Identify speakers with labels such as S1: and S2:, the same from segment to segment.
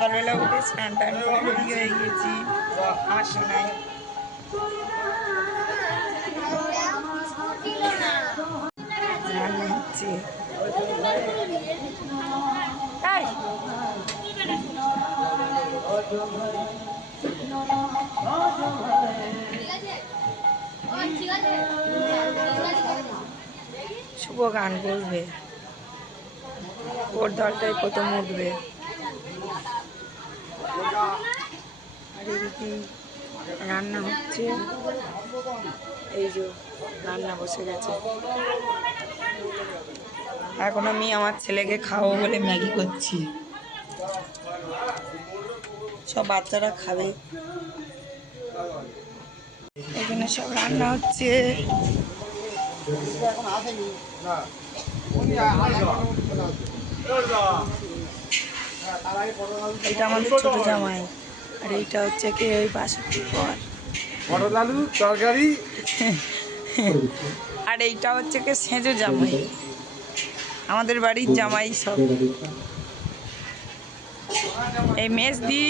S1: সকালবেলা উঠে স্নান টান হয়ে গেছি। তাই শুভ গান করবে ওর দলটাই প্রথম উঠবে। রান্না হচ্ছে। এই যে রান্না বসে গেছে। এখন আমি আমার ছেলেকে খাব বলে ম্যাগি করছি। সব বাচ্চারা খাবে। এখানে সব রান্না হচ্ছে। এটা আমাদের ছোট জামাই। আর এইটা হচ্ছে কি ওই বাসুটির পর।
S2: আলু তরকারি।
S1: আর এইটা হচ্ছে কি সেজো জামাই। আমাদের বাড়ির জামাই সব। এই মেজদি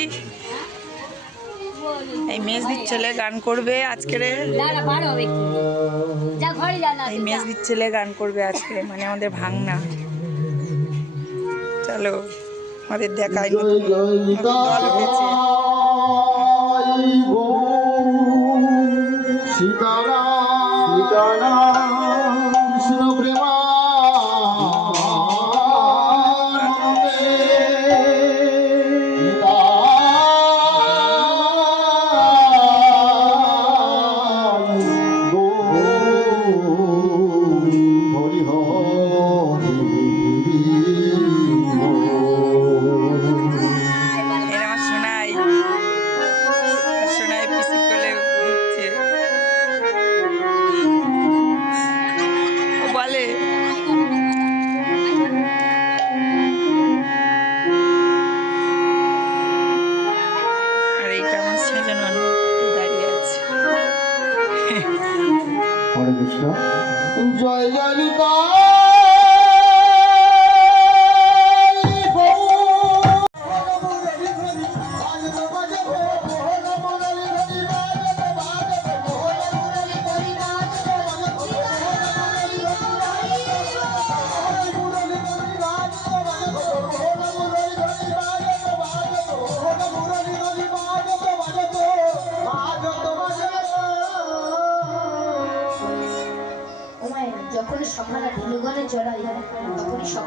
S1: এই মেজদির ছেলে গান করবে আজকের এই মেজদির ছেলে গান করবে আজকে মানে আমাদের ভাঙনা। চলো। আমাদের দেখায় নতুন দল উঠেছে
S3: সীতারাম সীতারাম কৃষ্ণ প্রেমা।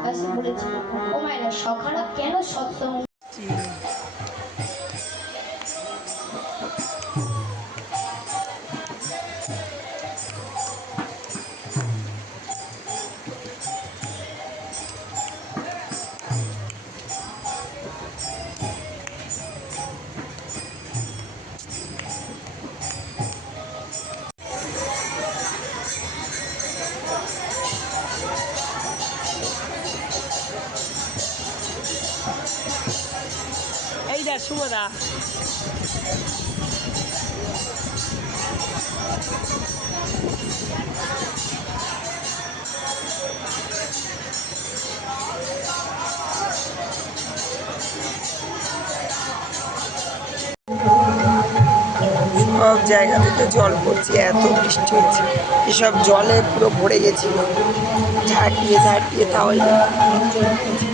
S4: এসে বলেছিল ও মায়েরা সখারা কেন সৎসঙ্গ
S1: দেখ সব জায়গাতে জল পড়ছে, এত বৃষ্টি হচ্ছে এসব জলে পুরো ভরে গেছিল। ঝাঁটিয়ে ঝাঁটিয়ে এই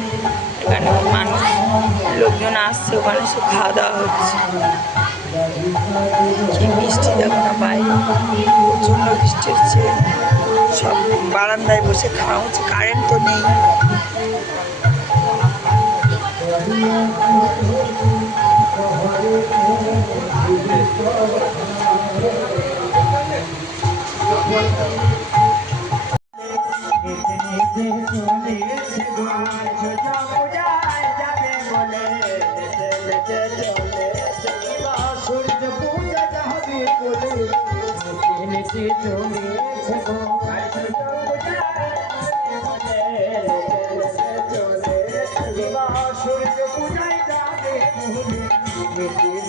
S1: এখানে মানুষ, লোকজন আসছে, ওখানে সব খাওয়া দাওয়া হচ্ছে। বৃষ্টি দেখো না বাইরে প্রচণ্ড বৃষ্টি হচ্ছে। সব বারান্দায় বসে খাওয়া হচ্ছে কারেন্ট তো নেই।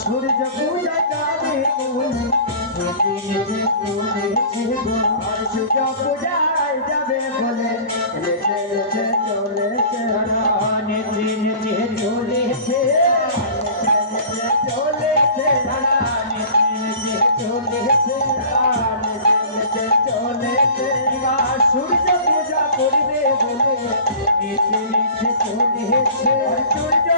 S5: সূর্য পূজা যাবে সূর্য পূজায় যাবে চলেছে চলেছে নেচে চলেছে চলেছে চলেছে চলেছে সূর্য পূজা করবে দিয়েছে সূর্য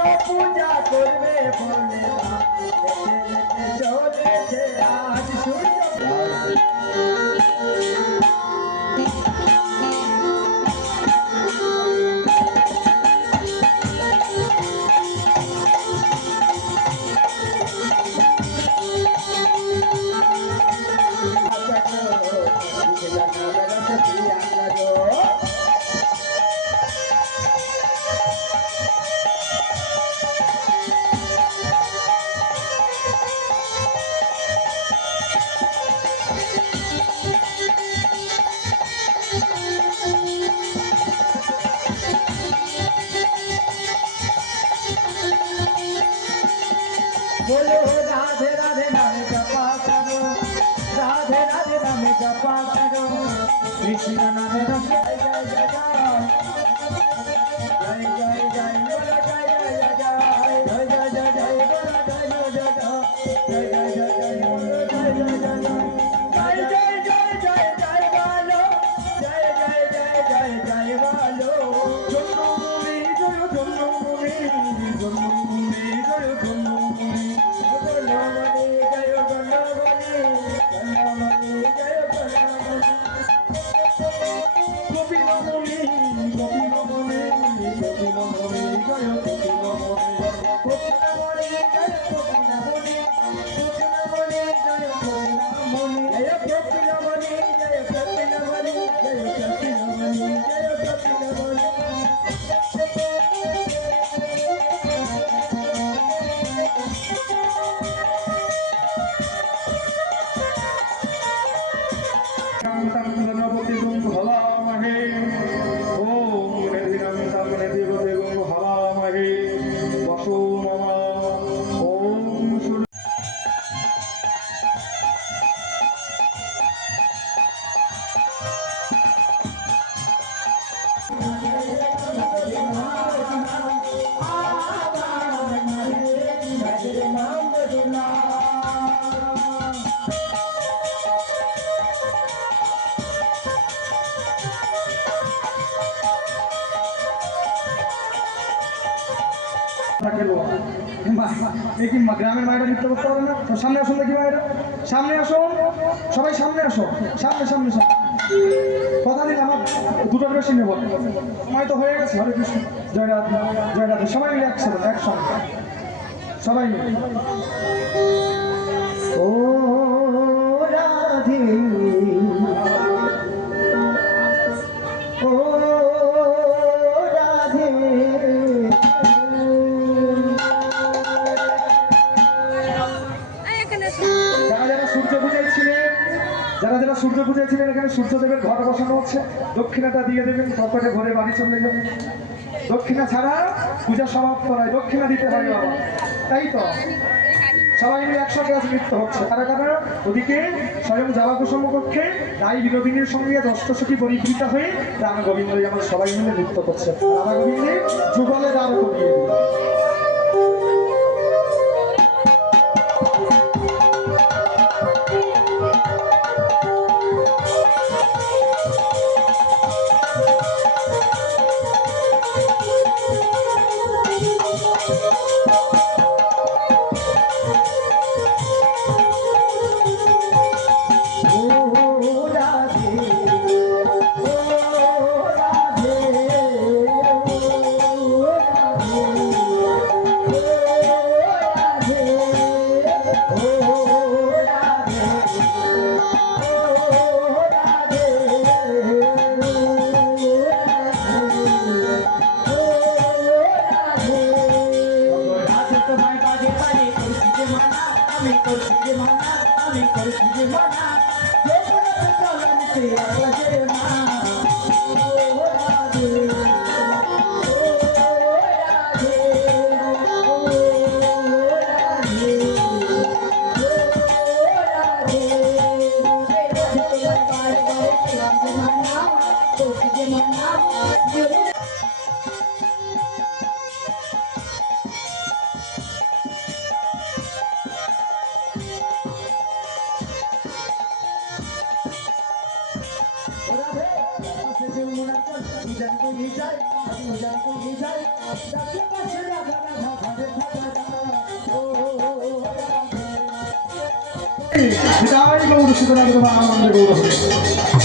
S5: এই কি গ্রামের মায়েরা নৃত্য করতে পারে না? তো সামনে আসুন দেখি মায়েরা। সামনে আসুন। সবাই সামনে আসো সামনে সামনে সামনে। কথা দিন, আমার দুটো বেশি নেব সময় তো হয়ে গেছে, হরে কৃষ্ণ। জয় রাধা জয় রাধা। সবাই মিলে একসাথে, একসঙ্গে। সবাই মিলে। সূর্যদেবের ঘর বসানো হচ্ছে। দক্ষিণাটা দিয়ে দেবেন, তারপরে ঘরে বাড়ি চলে যাবেন দক্ষিণা ছাড়া পূজা সমাপ্ত নয়, দক্ষিণা দিতে হয় বাবা। তাই তো? সবাই মিলে একসঙ্গে আজ নৃত্য হচ্ছে। তারা কারা? ওদিকে স্বয়ং যাওয়া কুসুম কক্ষে রাই বিনোদিনীর সঙ্গে দষ্টসখী পরিকৃতা হয়ে রাম গোবিন্দ আমরা সবাই মিলে নৃত্য করছে। রাধা গোবিন্দের যুগলে দাঁড় করিয়ে দিল। করে খুঁজে মানা যৌবনে চলনিতে একলা যে না ও রাধে ও রাধে ও রাধে
S2: বিদায় গৌর সুতরাং আনন্দ গৌর